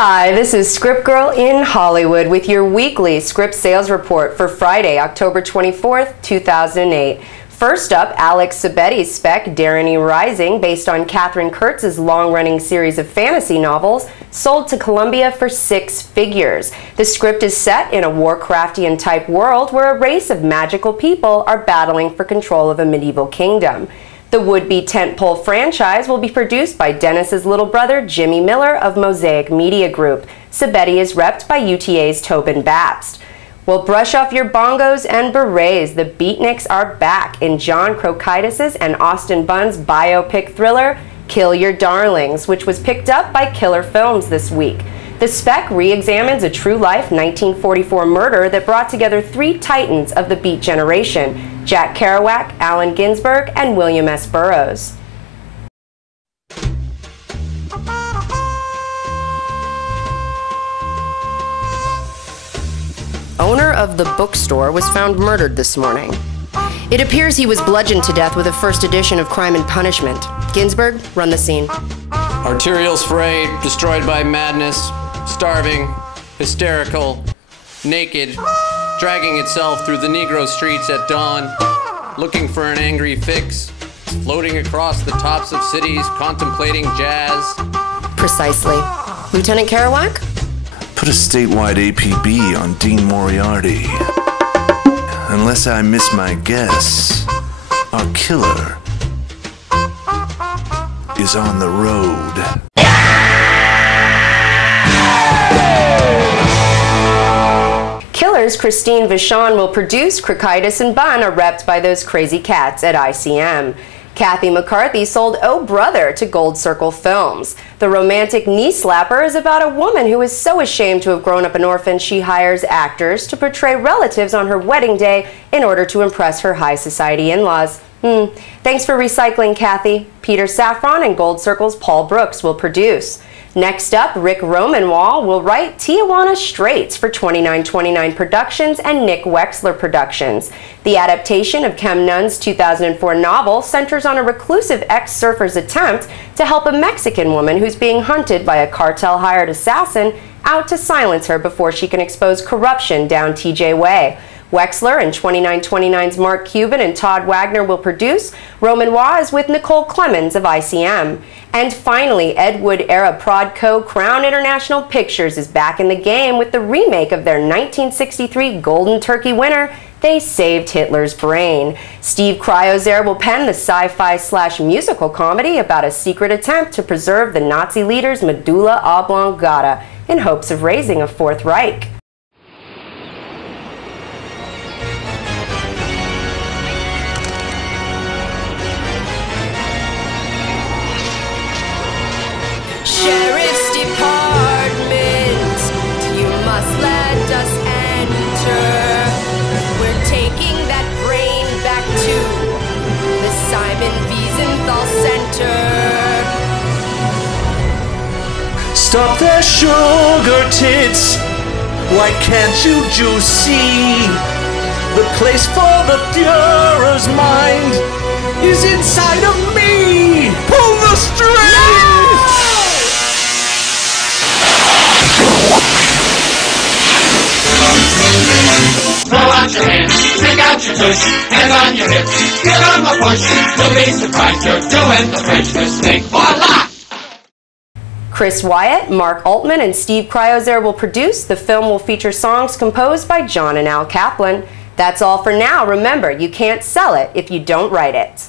Hi, this is ScriptGirl in Hollywood with your weekly script sales report for Friday, October 24th, 2008. First up, Alex Sabetti's spec, Darren Rising, based on Katherine Kurtz's long-running series of fantasy novels, sold to Columbia for 6 figures. The script is set in a Warcraftian-type world where a race of magical people are battling for control of a medieval kingdom. The would-be tentpole franchise will be produced by Dennis's little brother, Jimmy Miller of Mosaic Media Group. Sabetti is repped by UTA's Tobin Babst. Well, brush off your bongos and berets. The Beatniks are back in John Crokidis' and Austin Bunn's biopic thriller, Kill Your Darlings, which was picked up by Killer Films this week. The spec re-examines a true-life 1944 murder that brought together 3 titans of the Beat generation, Jack Kerouac, Allen Ginsberg, and William S. Burroughs. Owner of the bookstore was found murdered this morning. It appears he was bludgeoned to death with a first edition of Crime and Punishment. Ginsberg, run the scene. Arterial spray, destroyed by madness, starving, hysterical, naked, dragging itself through the Negro streets at dawn, looking for an angry fix, floating across the tops of cities, contemplating jazz. Precisely. Lieutenant Kerouac? Put a statewide APB on Dean Moriarty. Unless I miss my guess, our killer is on the road. Killers Christine Vachon will produce. Crokidis and Bunn are repped by those crazy cats at ICM. Kathy McCarthy sold Oh Brother to Gold Circle Films. The romantic knee slapper is about a woman who is so ashamed to have grown up an orphan she hires actors to portray relatives on her wedding day in order to impress her high society in-laws. Thanks for recycling, Kathy. Peter Safran and Gold Circle's Paul Brooks will produce. Next up, Rick Romanwall will write Tijuana Straits for 2929 Productions and Nick Wexler Productions. The adaptation of Kem Nunn's 2004 novel centers on a reclusive ex-surfer's attempt to help a Mexican woman who's being hunted by a cartel-hired assassin out to silence her before she can expose corruption down TJ Way. Wexler and 2929's Mark Cuban and Todd Wagner will produce. Romanwall is with Nicole Clemens of ICM. And finally, Ed Wood-era Prodco Crown International Pictures is back in the game with the remake of their 1963 Golden Turkey winner, They Saved Hitler's Brain. Steve Krioser will pen the sci-fi/musical comedy about a secret attempt to preserve the Nazi leader's medulla oblongata in hopes of raising a Fourth Reich. Sheriff's Department, you must let us enter. We're taking that brain back to the Simon Wiesenthal Center. Stop their sugar tits. Why can't you just see? The place for the Führer's mind is inside of me. Pull the string! No! Throw out your hands, stick out your tush, hands on your hips, give them a push. You'll be surprised you're doing the French mistake. Voila! Chris Wyatt, Mark Altman, and Steve Krioser will produce. The film will feature songs composed by John and Al Kaplan. That's all for now. Remember, you can't sell it if you don't write it.